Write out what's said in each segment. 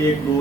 1-2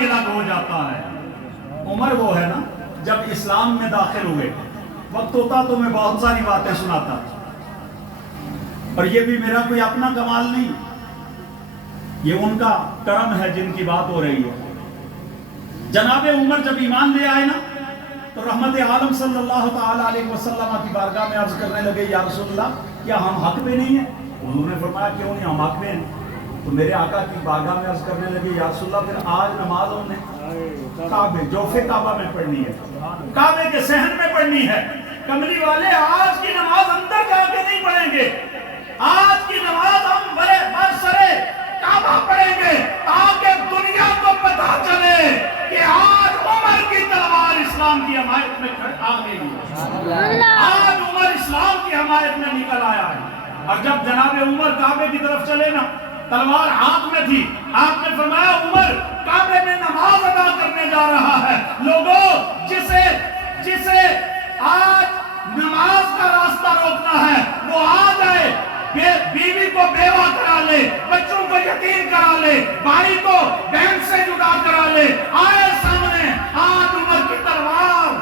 الگ الگ ہو جاتا ہے۔ عمر وہ ہے نا جب اسلام میں داخل ہوئے، وقت ہوتا تو میں بہت ساری باتیں سناتا، اور یہ بھی میرا کوئی اپنا کمال نہیں، یہ ان کا کرم ہے جن کی بات ہو رہی ہے۔ جناب عمر جب ایمان لے آئے نا تو رحمت عالم صلی اللہ تعالی علیہ وسلم کی بارگاہ میں عرض کرنے لگے، یا رسول اللہ کیا ہم حق پہ نہیں ہیں؟ حضور نے فرمایا کیوں نہیں، ہم حق پہ ہیں۔ تو میرے آقا کی بارگاہ میں عرض کرنے لگے، یا رسول اللہ پھر آج نماز ہم نے کعبے جوفے کعبہ میں پڑھنی ہے، کعبے کے صحن میں پڑھنی ہے۔ کملی والے آج کی نماز اندر جا کے نہیں پڑھیں گے، آج کی نماز ہم برسرے کعبہ پڑھیں گے تاکہ دنیا کو پتہ چلے کہ آج عمر کی تلوار اسلام کی حمایت میں آ گئی ہے، آج عمر اسلام کی حمایت میں نکل آیا ہے۔ اور جب جناب عمر کعبے کی طرف چلے نا، تلوار ہاتھ میں تھی، آپ نے فرمایا عمر کعبے میں نماز ادا کرنے جا رہا ہے، لوگوں جسے آج نماز کا راستہ روکنا ہے وہ آ جائے، بیوی کو بیوہ کرا لے، بچوں کو یتیم کرا لے، بھائی کو بہن سے جدا کرا لے، آئے سامنے۔ آج عمر کی تلوار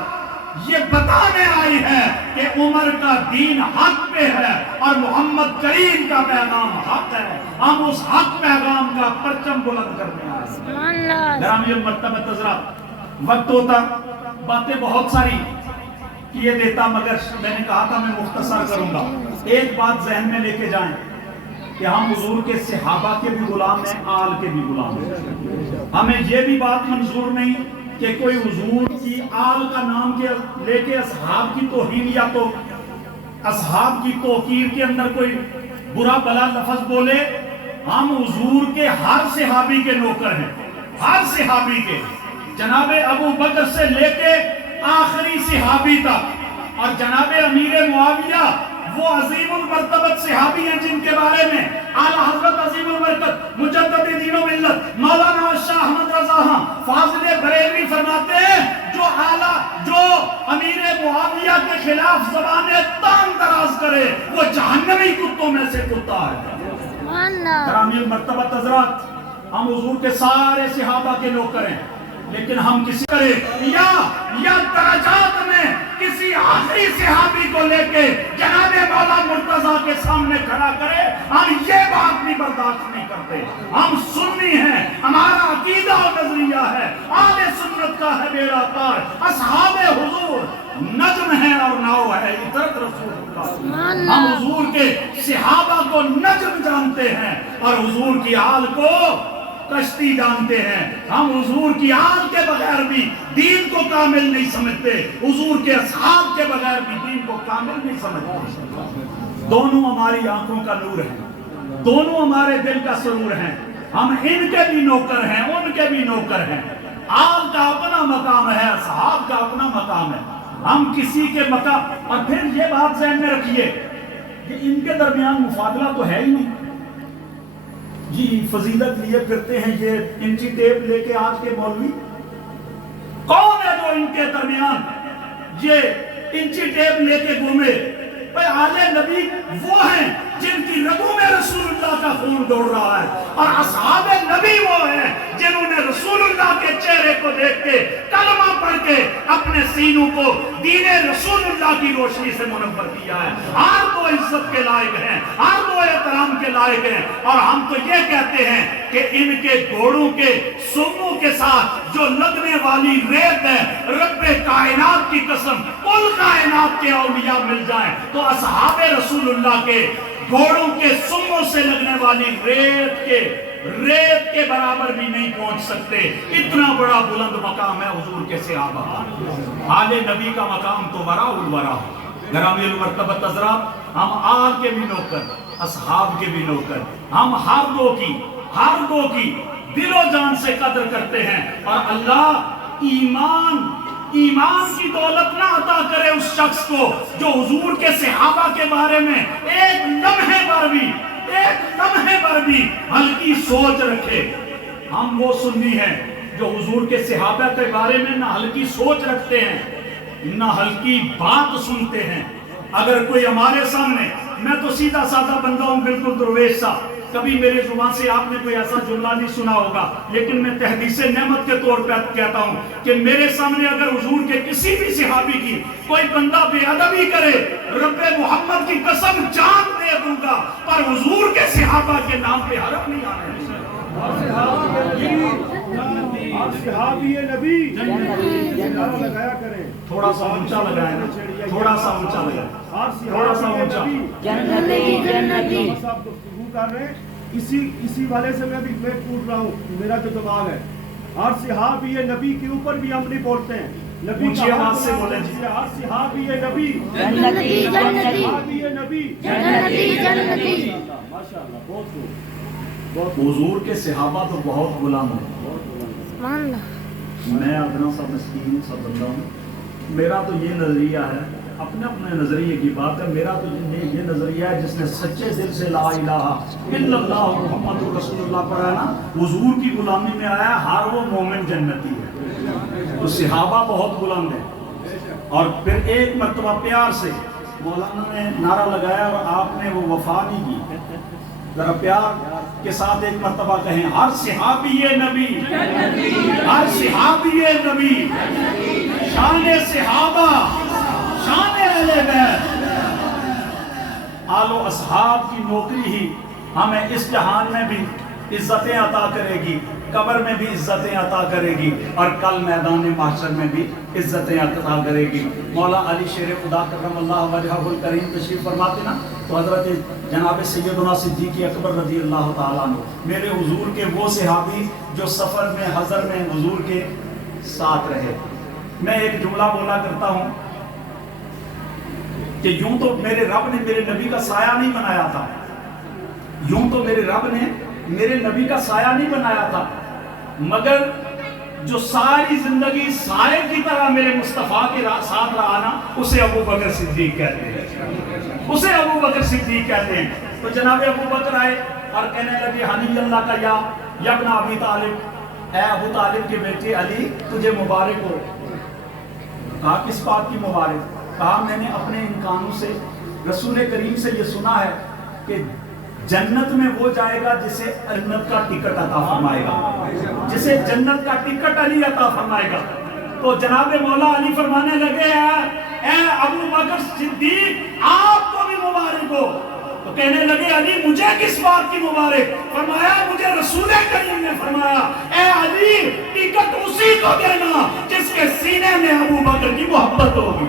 یہ بتانے آئی ہے کہ عمر کا دین حق پہ ہے اور محمد کریم کا پیغام حق ہے، ہم اس حق پیغام کا پرچم بلند کرنے آئے۔ گرامی المرتبہ حضرات، وقت ہوتا باتیں بہت ساری کیے دیتا، مگر میں نے کہا تھا میں مختصر کروں گا۔ ایک بات ذہن میں لے کے جائیں کہ ہم حضور کے صحابہ کے بھی غلام ہیں، آل کے بھی غلام ہیں۔ ہمیں یہ بھی بات منظور نہیں کہ کوئی حضور کی آل کا نام لے کے اصحاب کی توہین یا تو اصحاب کی توقیر کے اندر کوئی برا بلا لفظ بولے۔ ہم حضور کے ہر صحابی کے نوکر ہیں، ہر صحابی کے، جناب ابو بکر سے لے کے آخری صحابی تک، اور جناب امیر معاویہ وہ عظیم المرتبت صحابی ہیں جن کے بارے میں اعلیٰ حضرت عظیم المرتبت مجدد دین و ملت مولانا شاہ احمد رضا فاضل بریلوی فرماتے ہیں، جو امیر معاویہ کے خلاف زبانیں تان دراز کرے وہ جہنمی کتوں میں سے کتا ہے۔ گرامی المرتبت حضرات، ہم حضور کے سارے صحابہ کے نوکر ہیں، لیکن ہم کسی کرے یا درجات میں کسی آخری صحابی کو لے کے جناب مولا مرتضیٰ کے سامنے کھڑا کرے، ہم یہ بات بھی برداشت نہیں کرتے۔ ہم سنی ہیں، ہمارا عقیدہ و نظریہ ہے، آل سنت کا ہے بیڑا پار، اصحاب حضور نجم ہے اور ناؤ ہے عطرت رسول اللہ۔ ہم حضور کے صحابہ کو نجم جانتے ہیں اور حضور کی آل کو کشتی جانتے ہیں۔ ہم حضور کی آل کے بغیر بھی دین کو کامل نہیں سمجھتے، حضور کے اصحاب کے بغیر بھی دین کو کامل نہیں سمجھتے۔ دونوں ہماری آنکھوں کا نور ہے، دونوں ہمارے دل کا سرور ہیں، ہم ان کے بھی نوکر ہیں، ان کے بھی نوکر ہیں۔ آل کا اپنا مقام ہے، اصحاب کا اپنا مقام ہے، ہم کسی کے مقام۔ اور پھر یہ بات ذہن میں رکھیے کہ ان کے درمیان مفاضلہ تو ہے ہی نہیں جی، فضیلت لیے پھرتے ہیں یہ انچی ٹیپ لے کے آج کے مولوی۔ کون ہے جو ان کے درمیان یہ انچی ٹیپ لے کے گھومے؟ آل نبی وہ ہیں جن کی رگوں میں رسول اللہ کا خون دوڑ رہا ہے، اور اصحاب نبی وہ ہیں جنہوں نے رسول اللہ کے چہرے کو دیکھ کے کلمہ پڑھ کے اپنے سینوں کو دین رسول اللہ کی روشنی سے منور کیا ہے۔ ہر دو عزت کے لائق ہیں، ہر دو احترام کے لائق ہیں، اور ہم تو یہ کہتے ہیں کہ ان کے گھوڑوں کے سموں کے ساتھ جو لگنے والی ریت ہے، رب کائنات کی قسم کل کائنات کے اولیاء مل جائیں تو اصحاب رسول اللہ کے گھوڑوں کے سموں سے لگنے والی ریت کے برابر بھی نہیں پہنچ سکتے۔ اتنا بڑا بلند مقام ہے حضور کے صحابہ۔ آل نبی کا مقام تو وراء الورا۔ گرامی المرتبت حضرات، ہم آل کے بھی نوکر، اصحاب کے بھی نوکر، ہم ہر دو کی دل و جان سے قدر کرتے ہیں، اور اللہ ایمان کی دولت نہ عطا کرے اس شخص کو جو حضور کے صحابہ کے بارے میں ایک لمحے پر بھی ہلکی سوچ رکھے۔ ہم وہ سنی ہیں جو حضور کے صحابہ کے بارے میں نہ ہلکی سوچ رکھتے ہیں نہ ہلکی بات سنتے ہیں۔ اگر کوئی ہمارے سامنے، میں تو سیدھا سادہ بندہ ہوں، بالکل درویش سا، کبھی میرے زبان سے آپ نے کوئی ایسا جملہ نہیں سنا ہوگا، لیکن میں تحدیث نعمت کے طور پہ کہتا ہوں کہ میرے سامنے اگر حضور کے کسی بھی صحابی کی کوئی بندہ بے ادبی کرے، رب محمد کی قسم جان دے دوں گا، پر حضور کے صحابہ کے نام پہ حرف نہیں آنے دوں گا۔ صحابی نبی لگایا کریں، تھوڑا سا اونچا لگائیں، تھوڑا سا اونچا لگائیں، تھوڑا سا اونچا۔ جنتی صاحب گفتگو کر رہے ہیں، اسی والے سے میں پوچھ رہا ہوں، میرا جو دماغ ہے، ہر صحابی نبی کے اوپر بھی ہم نہیں بولتے ہیں، نبی اونچی آواز سے بولیں جی۔ ہر صحابی نبی جنتی صحابی نبی جنتی ماشاءاللہ، بہت خوب۔ حضور کے صحابہ تو بہت غلام ہیں، میں ادنا سا مسکین سا بندہ ہوں۔ میرا تو یہ نظریہ ہے، اپنے اپنے نظریے کی بات ہے، میرا تو یہ نظریہ ہے جس نے سچے دل سے لا الہ الا اللہ محمد رسول اللہ پڑھا نا، حضور کی غلامی میں آیا، ہر وہ مومن جنتی ہے۔ تو صحابہ بہت بلند ہیں۔ اور پھر ایک مرتبہ پیار سے مولانا نے نعرہ لگایا اور آپ نے وہ وفا نہیں کی، ذرا پیار کے ساتھ ایک مرتبہ کہیں، ہر صحابی نبی، ہر صحابی نبی، شان صحابہ، شان اہل بیت، آل و اصحاب کی نوکری ہی ہمیں اس جہان میں بھی عزتیں عطا کرے گی، قبر میں بھی عزتیں عطا کرے گی، اور کل میدان محشر میں بھی عزتیں عطا کرے گی۔ مولا علی شیر خدا کرم اللہ وجہہ الکریم تشریف فرماتے نا، تو حضرت جناب سیدنا صدیق اکبر رضی اللہ تعالیٰ عنہ، میرے حضور کے وہ صحابی جو سفر میں حضر میں حضور کے ساتھ رہے۔ میں ایک جملہ بولا کرتا ہوں کہ یوں تو میرے رب نے میرے نبی کا سایہ نہیں بنایا تھا، یوں تو میرے رب نے میرے نبی کا سایہ نہیں بنایا تھا، مگر جو ساری زندگی سائے کی طرح میرے مصطفیٰ کے ساتھ رہا نا، اسے ابو بکر صدیق کہتے ہیں، اسے ابو بکر صدیق کہتے ہیں۔ تو جناب ابو بکر آئے اور کہنے لگے، حنی اللہ کا یا ابن ابی طالب، اے ابو طالب کے بیٹے علی تجھے مبارک ہو۔ کہا کس بات کی مبارک؟ کہا میں نے اپنے ان کانوں سے رسول کریم سے یہ سنا ہے کہ جنت میں وہ جائے گا جسے جنت کا ٹکٹ عطا فرمائے گا، جسے جنت کا ٹکٹ علی عطا فرمائے گا۔ تو جناب مولا علی فرمانے لگے، اے ابو بکر صدیق آپ کو بھی مبارک ہو۔ تو کہنے لگے علی مجھے کس بات کی مبارک؟ فرمایا مجھے رسول کریم نے فرمایا، اے علی ٹکٹ اسی کو دینا جس کے سینے میں ابو بکر کی محبت ہوگی۔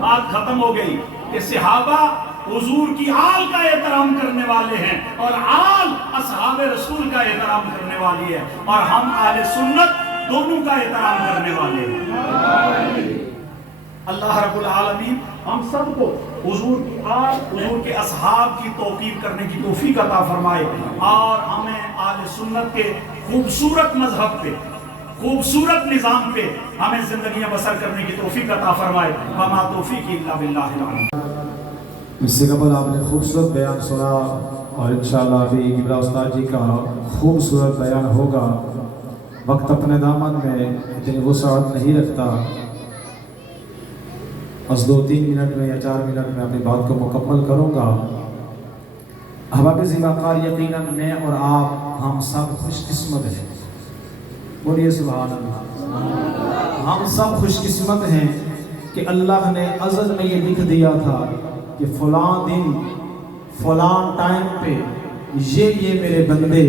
بات ختم ہو گئی کہ صحابہ حضور کی آل کا احترام کرنے والے ہیں، اور آل اصحاب رسول کا احترام کرنے والی ہے، اور ہم اہل سنت دونوں کا احترام کرنے والے ہیں۔ اللہ رب العالمین ہم سب کو حضور کی آل، حضور کے اصحاب کی توقیر کرنے کی توفیق عطا فرمائے، اور ہمیں اہل سنت کے خوبصورت مذہب پہ، خوبصورت نظام پہ ہمیں زندگیاں بسر کرنے کی توفیق عطا فرمائے۔ وما توفیق الا باللہ العلی۔ اس سے قبل آپ نے خوبصورت بیان سنا، اور انشاءاللہ ابھی گبرا استاد جی کا خوبصورت بیان ہوگا۔ وقت اپنے دامن میں اتنی وسعت نہیں رکھتا، بس 2-3 منٹ میں یا 4 منٹ میں اپنی بات کو مکمل کروں گا۔ احباب زیباقار، یقیناً میں اور آپ ہم سب خوش قسمت ہیں، بولیے سبحان اللہ۔ ہم سب خوش قسمت ہیں کہ اللہ نے ازل میں یہ لکھ دیا تھا کہ فلاں دن فلاں ٹائم پہ یہ میرے بندے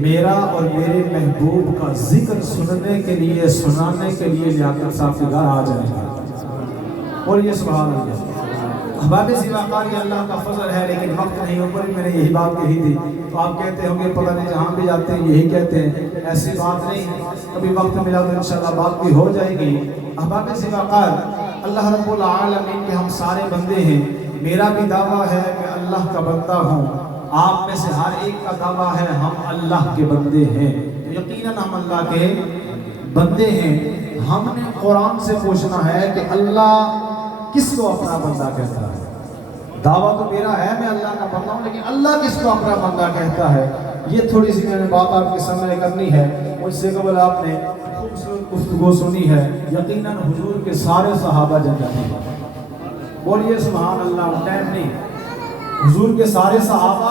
میرا اور میرے محبوب کا ذکر سننے کے لیے، سنانے کے لیے لیاقت صاحب کے گھر آ جائیں گے، اور یہ سبحان اللہ۔ احباب زیباقار، یہ اللہ کا فضل ہے، لیکن وقت نہیں، اوپر میں نے یہی بات کہی تھی، تو آپ کہتے ہوں گے پتہ نہیں جہاں بھی جاتے ہیں یہی کہتے ہیں، ایسی بات نہیں، کبھی وقت ملا تو انشاءاللہ بات بھی ہو جائے گی۔ احباب زیباقار، اللہ رب العالمین کے ہم سارے بندے ہیں، میرا بھی دعویٰ ہے میں اللہ کا بندہ ہوں، آپ میں سے ہر ایک کا دعویٰ ہے ہم اللہ کے بندے ہیں، یقیناً ہم اللہ کے بندے ہیں۔ ہم نے قرآن سے پوچھنا ہے کہ اللہ کس کو اپنا بندہ کہتا ہے؟ دعویٰ تو میرا ہے میں اللہ کا بندہ ہوں، لیکن اللہ کس کو اپنا بندہ کہتا ہے؟ یہ تھوڑی سی میں نے بات آپ کے سامنے کرنی ہے۔ اس سے قبل آپ نے خوبصورت گفتگو سنی ہے، یقیناً حضور کے سارے صحابہ جنتی ہیں، بولیے سبحان اللہ۔ ٹائم نہیں، حضور کے سارے صحابہ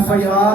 FIR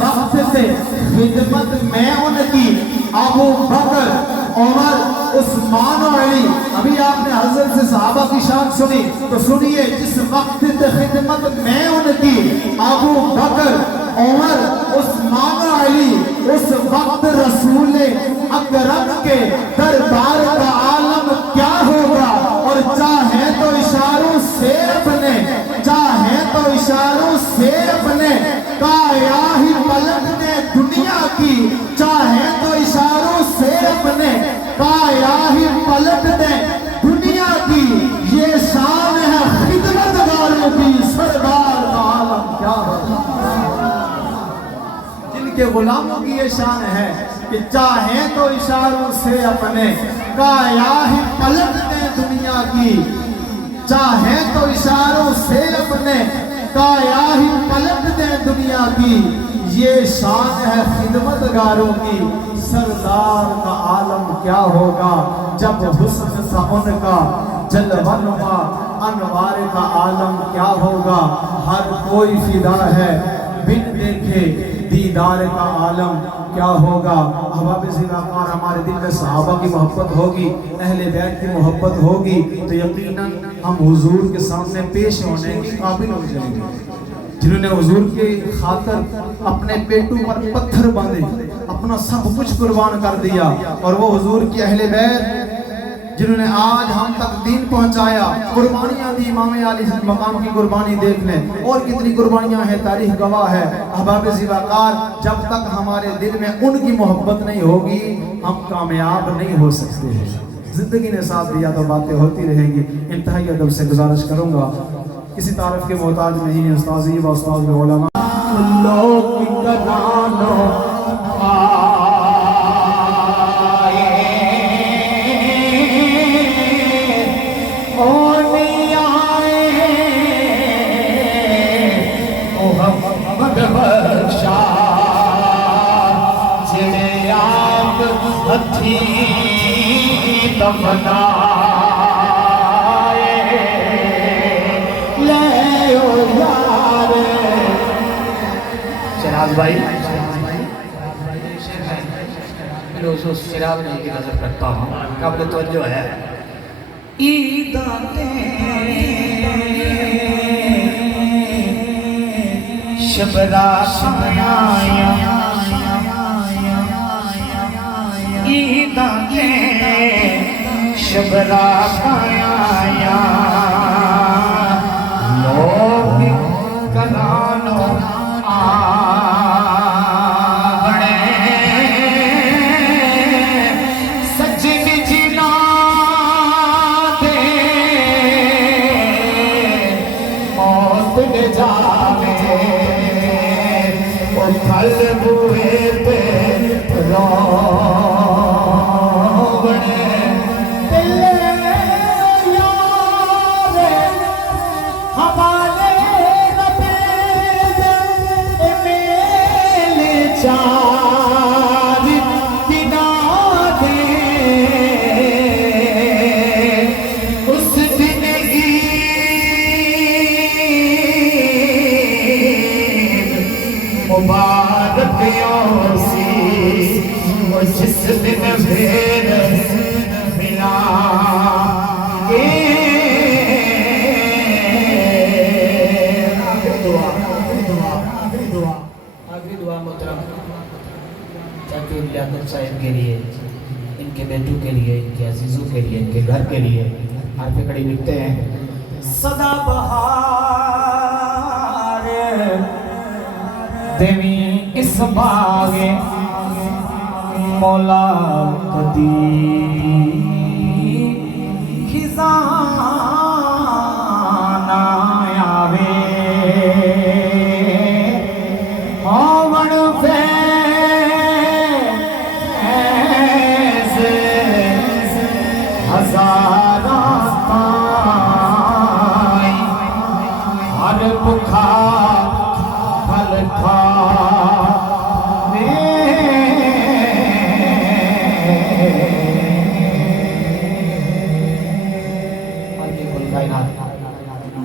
وقت سے خدمت میں ان کی ابو بکر عمر عثمان و علی، ابھی آپ نے حضرت سے صحابہ کی شان سنی تو سنیے، جس وقت سے خدمت میں ان کی ابو بکر عمر عثمان و علی، اس وقت رسول اکرم کے دربار کا عالم کیا ہوگا، اور چاہے تو اشاروں سے اپنے کایا ہی پلٹ دے دنیا کی، چاہے تو اشاروں سے اپنے کایا ہی پلٹ دے دنیا کی، یہ شان ہے خدمت گاروں کی، سردار کا عالم کیا ہوگا۔ جن کے غلاموں کی یہ شان ہے کہ چاہے تو اشاروں سے اپنے کایا ہی پلٹ دے دنیا کی، چاہے تو اشاروں سے اپنے کایا ہی پلٹ دے دنیا کی، یہ شان ہے خدمت گاروں کی، سردار کا عالم کیا ہوگا، جب حسن تھا ان کا جلوہ نما، انوار کا عالم کیا ہوگا، ہر کوئی فدا ہے بن دیکھے دیدار کا عالم کیا ہوگا۔ احباب زیراکار، ہمارے دل میں صحابہ کی محبت ہوگی، اہل بیت کی محبت ہوگی تو یقیناً ہم حضور کے سامنے پیش ہونے کے قابل ہو جائیں گے۔ جنہوں نے حضور کی خاطر اپنے پیٹوں پر پتھر باندھے، اپنا سب کچھ قربان کر دیا، اور وہ حضور کی اہل بیت جنہوں نے آج ہم تک دین پہنچایا، قربانیاں دی، امام علی مقام کی قربانی دیکھ لیں، اور کتنی قربانیاں ہیں، تاریخ گواہ ہے۔ احباب زیراکار، جب تک ہمارے دل میں ان کی محبت نہیں ہوگی ہم کامیاب نہیں ہو سکتے ہیں۔ زندگی نے ساتھ دیا تو باتیں ہوتی رہیں گی۔ انتہائی ادب سے گزارش کروں گا، کسی تعارف کے محتاج نہیں ہے، استاذی و استاذ علماء لوگ کدانو شراز بھائی، شراز بھائی کی نظر کرتا ہوں، قابل توجہ ہے۔ شبرا سایاں شبرا سایاں لوگ کنانو بڑے سجن جنا دے موت کے جاوے وہ پھل بوئے پہ رو بڑے جس دن بھیر ملا آخری دعا محترم چاچو لیاقت صاحب کے لیے، ان کے بیٹوں کے لیے، ان کے عزیزوں کے لیے، ان کے گھر کے لیے ہر پہ کڑی لکھتے ہیں۔ صدا بہار دیوی اس باغ مولا قدیر